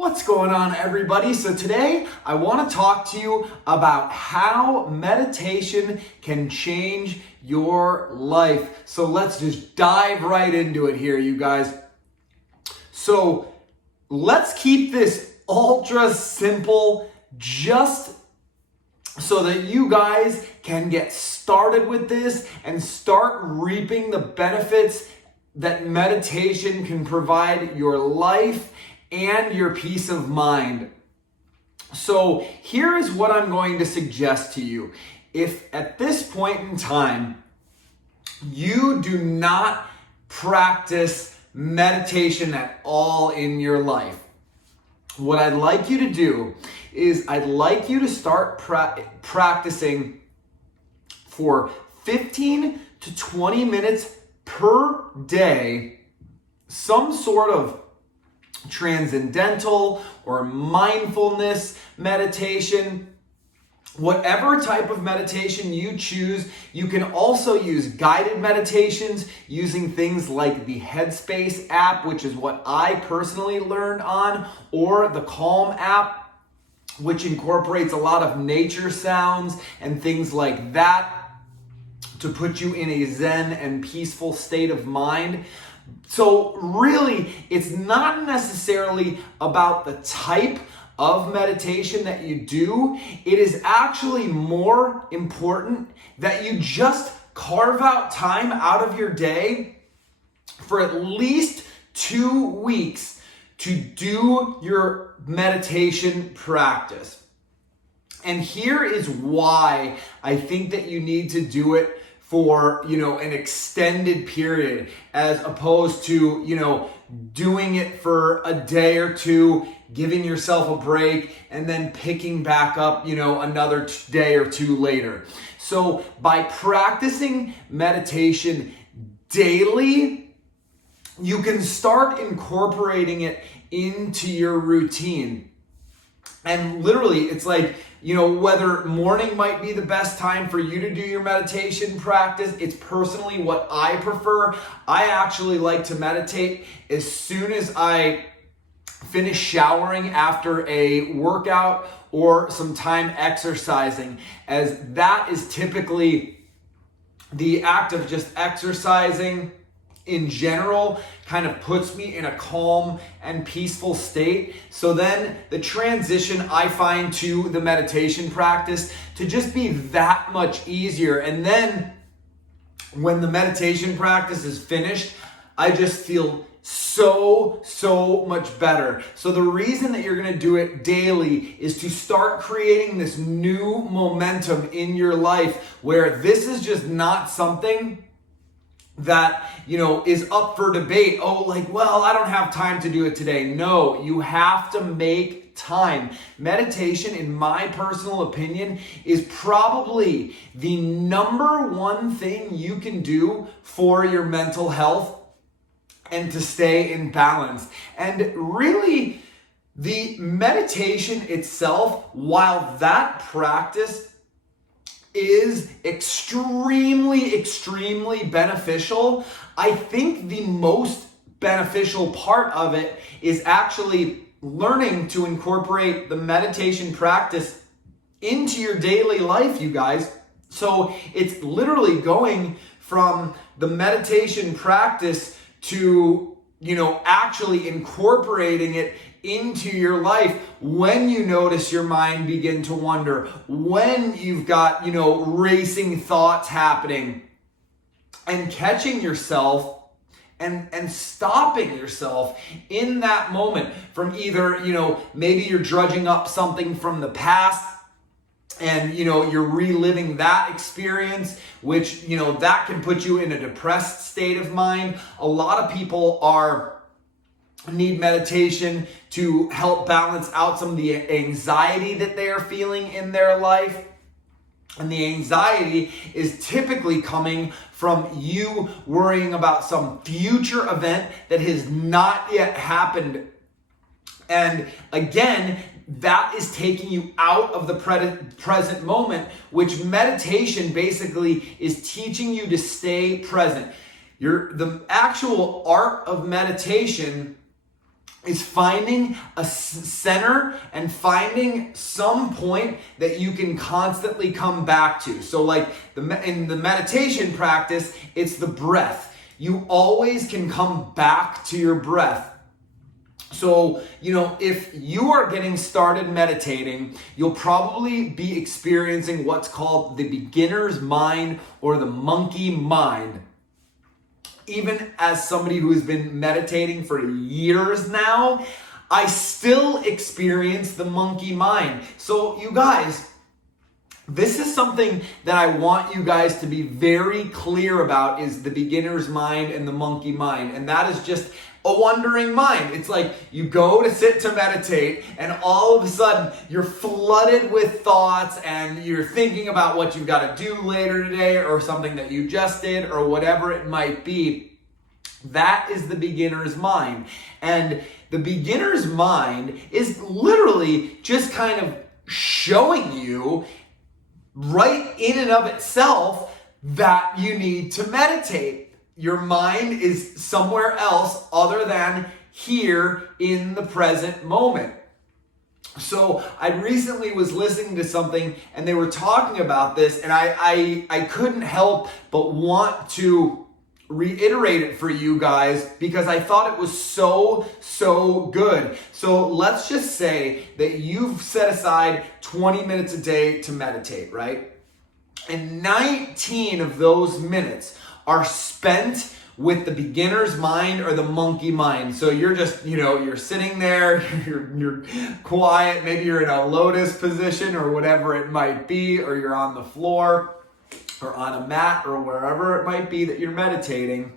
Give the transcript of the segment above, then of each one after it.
What's going on, everybody? So today I want to talk to you about how meditation can change your life. So let's just dive right into it here, you guys. So let's keep this ultra simple, just so that you guys can get started with this and start reaping the benefits that meditation can provide your life and your peace of mind. So here is what I'm going to suggest to you. If at this point in time you do not practice meditation at all in your life, what I'd like you to do is I'd like you to start practicing for 15 to 20 minutes per day, some sort of transcendental or mindfulness meditation. Whatever type of meditation you choose, you can also use guided meditations using things like the Headspace app, which is what I personally learned on, or the Calm app, which incorporates a lot of nature sounds and things like that to put you in a zen and peaceful state of mind. So really, it's not necessarily about the type of meditation that you do. It is actually more important that you just carve out time out of your day for at least 2 weeks to do your meditation practice. And here is why I think that you need to do it for, an extended period, as opposed to, doing it for a day or two, giving yourself a break, and then picking back up, another day or two later. So by practicing meditation daily, you can start incorporating it into your routine. And literally, it's like, whether morning might be the best time for you to do your meditation practice. It's personally what I prefer. I actually like to meditate as soon as I finish showering after a workout or some time exercising, as that is typically the act of just exercising in general kind of puts me in a calm and peaceful state. So then the transition I find to the meditation practice to just be that much easier. And then when the meditation practice is finished, I just feel so much better. So the reason that you're going to do it daily is to start creating this new momentum in your life where this is just not something that, is up for debate. I don't have time to do it today. No, you have to make time. Meditation, in my personal opinion, is probably the number one thing you can do for your mental health and to stay in balance. And really, the meditation itself, while that practice is extremely beneficial, I think the most beneficial part of it is actually learning to incorporate the meditation practice into your daily life, you guys. So it's literally going from the meditation practice to, actually incorporating it into your life when you notice your mind begin to wander, when you've got, racing thoughts happening, and catching yourself and stopping yourself in that moment from either, maybe you're drudging up something from the past and, you're reliving that experience, which, that can put you in a depressed state of mind. A lot of people need meditation to help balance out some of the anxiety that they are feeling in their life. And the anxiety is typically coming from you worrying about some future event that has not yet happened. And again, that is taking you out of the present moment, which meditation basically is teaching you to stay present. The actual art of meditation is finding a center and finding some point that you can constantly come back to. So like in the meditation practice, it's the breath. You always can come back to your breath. So, if you are getting started meditating, you'll probably be experiencing what's called the beginner's mind or the monkey mind. Even as somebody who has been meditating for years now, I still experience the monkey mind. So you guys, this is something that I want you guys to be very clear about, is the beginner's mind and the monkey mind. And that is just a wandering mind. It's like you go to sit to meditate and all of a sudden you're flooded with thoughts and you're thinking about what you've got to do later today or something that you just did or whatever it might be. That is the beginner's mind. And the beginner's mind is literally just kind of showing you right in and of itself that you need to meditate. Your mind is somewhere else other than here in the present moment. So I recently was listening to something and they were talking about this, and I couldn't help but want to reiterate it for you guys because I thought it was so good. So let's just say that you've set aside 20 minutes a day to meditate, right? And 19 of those minutes are spent with the beginner's mind or the monkey mind. So you're just, you're sitting there, you're quiet, maybe you're in a lotus position or whatever it might be, or you're on the floor or on a mat or wherever it might be that you're meditating.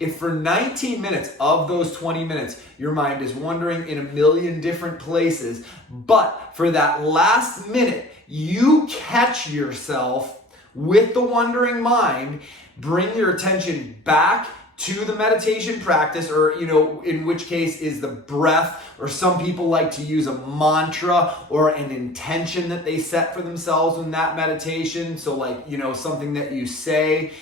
If for 19 minutes of those 20 minutes, your mind is wandering in a million different places, but for that last minute, you catch yourself with the wandering mind, bring your attention back to the meditation practice, or, in which case is the breath, or some people like to use a mantra or an intention that they set for themselves in that meditation. So like, something that you say,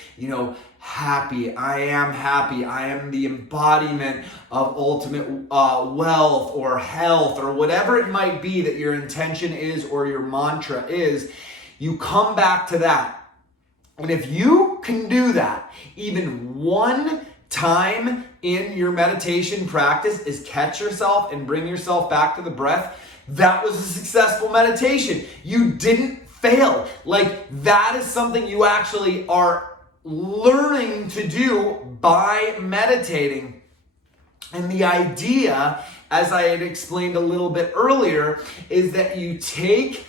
happy, I am the embodiment of ultimate wealth or health or whatever it might be that your intention is or your mantra is. You come back to that. And if you can do that even one time in your meditation practice, is catch yourself and bring yourself back to the breath, that was a successful meditation. You didn't fail. Like, that is something you actually are learning to do by meditating. And the idea, as I had explained a little bit earlier, is that you take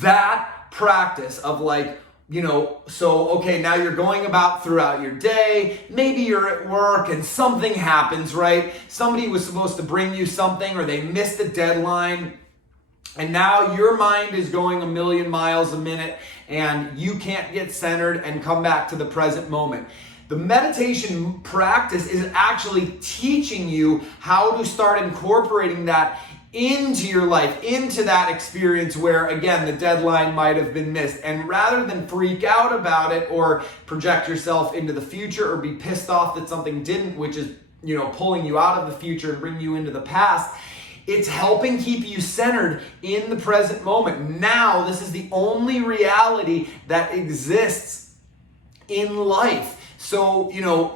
that practice of like, now you're going about throughout your day, maybe you're at work and something happens, right? Somebody was supposed to bring you something or they missed a deadline, and now your mind is going a million miles a minute and you can't get centered and come back to the present moment. The meditation practice is actually teaching you how to start incorporating that into your life, into that experience where, again, the deadline might have been missed. And rather than freak out about it or project yourself into the future or be pissed off that something didn't, which is, pulling you out of the future and bringing you into the past, it's helping keep you centered in the present moment. Now, this is the only reality that exists in life. So,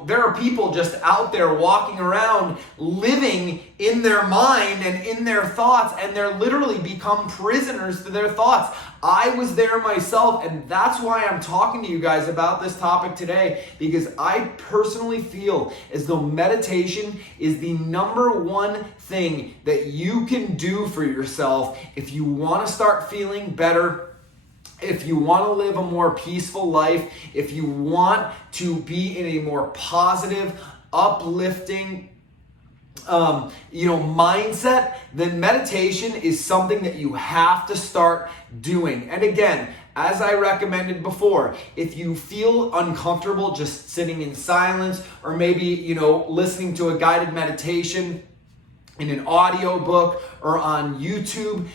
there are people just out there walking around living in their mind and in their thoughts, and they're literally become prisoners to their thoughts. I was there myself, and that's why I'm talking to you guys about this topic today, because I personally feel as though meditation is the number one thing that you can do for yourself if you want to start feeling better, if you want to live a more peaceful life, if you want to be in a more positive, uplifting, mindset, then meditation is something that you have to start doing. And again, as I recommended before, if you feel uncomfortable just sitting in silence or maybe, listening to a guided meditation, in an audiobook or on YouTube,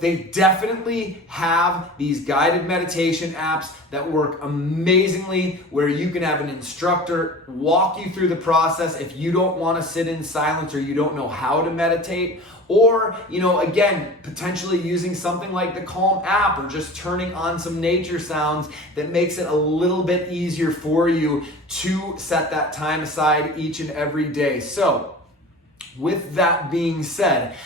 they definitely have these guided meditation apps that work amazingly, where you can have an instructor walk you through the process if you don't want to sit in silence or you don't know how to meditate. Or, again, potentially using something like the Calm app, or just turning on some nature sounds that makes it a little bit easier for you to set that time aside each and every day. So, with that being said,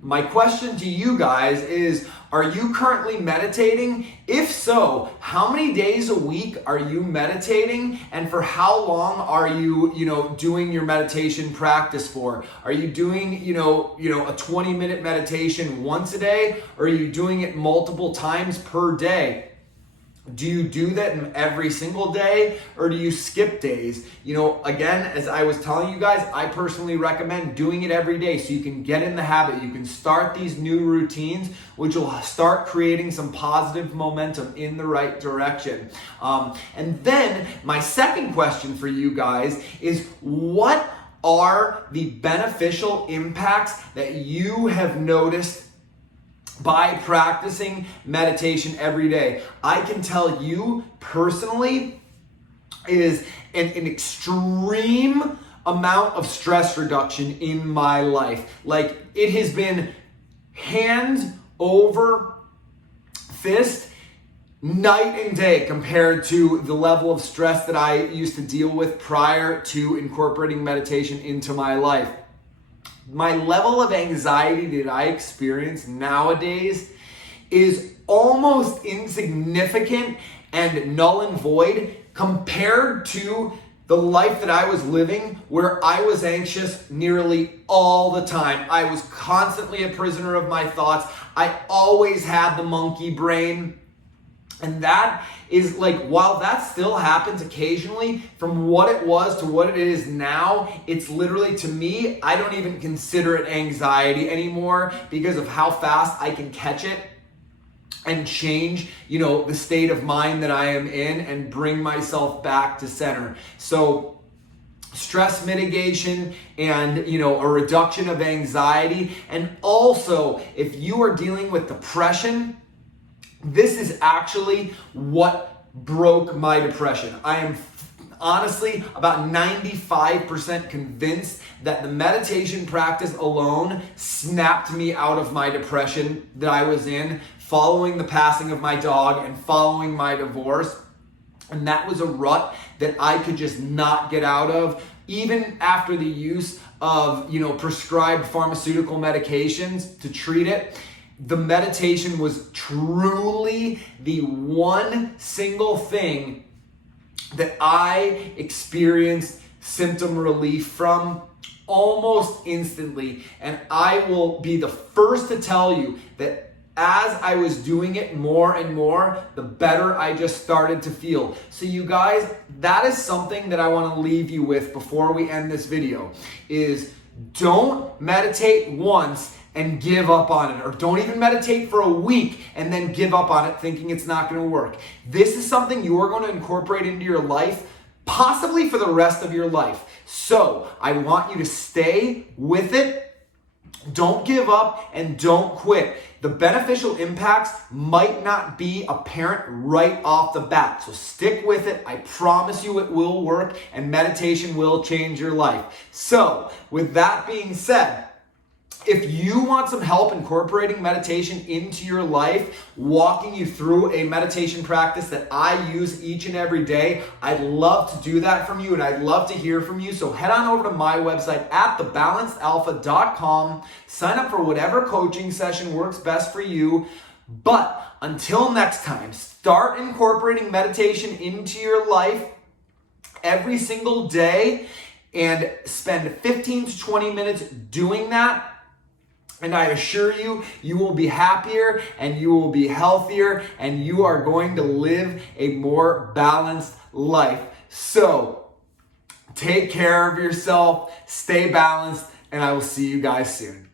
my question to you guys is, are you currently meditating? If so, how many days a week are you meditating? And for how long are you, doing your meditation practice for? Are you doing, a 20-minute meditation once a day? Or are you doing it multiple times per day? Do you do that every single day, or do you skip days? Again, as I was telling you guys, I personally recommend doing it every day so you can get in the habit. You can start these new routines, which will start creating some positive momentum in the right direction. And then my second question for you guys is, what are the beneficial impacts that you have noticed by practicing meditation every day? I can tell you personally, is an extreme amount of stress reduction in my life. Like, it has been hand over fist, night and day, compared to the level of stress that I used to deal with prior to incorporating meditation into my life. My level of anxiety that I experience nowadays is almost insignificant and null and void compared to the life that I was living, where I was anxious nearly all the time. I was constantly a prisoner of my thoughts. I always had the monkey brain. And that is while that still happens occasionally, from what it was to what it is now, it's literally, to me, I don't even consider it anxiety anymore because of how fast I can catch it and change, the state of mind that I am in and bring myself back to center. So stress mitigation and, a reduction of anxiety. And also, if you are dealing with depression, this is actually what broke my depression. I am honestly about 95% convinced that the meditation practice alone snapped me out of my depression that I was in following the passing of my dog and following my divorce. And that was a rut that I could just not get out of, even after the use of, prescribed pharmaceutical medications to treat it. The meditation was truly the one single thing that I experienced symptom relief from almost instantly. And I will be the first to tell you that as I was doing it more and more, the better I just started to feel. So you guys, that is something that I want to leave you with before we end this video, is don't meditate once and give up on it, or don't even meditate for a week and then give up on it thinking it's not going to work. This is something you are going to incorporate into your life, possibly for the rest of your life. So I want you to stay with it. Don't give up and don't quit. The beneficial impacts might not be apparent right off the bat. So stick with it. I promise you it will work, and meditation will change your life. So with that being said, if you want some help incorporating meditation into your life, walking you through a meditation practice that I use each and every day, I'd love to do that from you, and I'd love to hear from you. So head on over to my website at thebalancedalpha.com. Sign up for whatever coaching session works best for you. But until next time, start incorporating meditation into your life every single day and spend 15 to 20 minutes doing that. And I assure you, you will be happier and you will be healthier and you are going to live a more balanced life. So take care of yourself, stay balanced, and I will see you guys soon.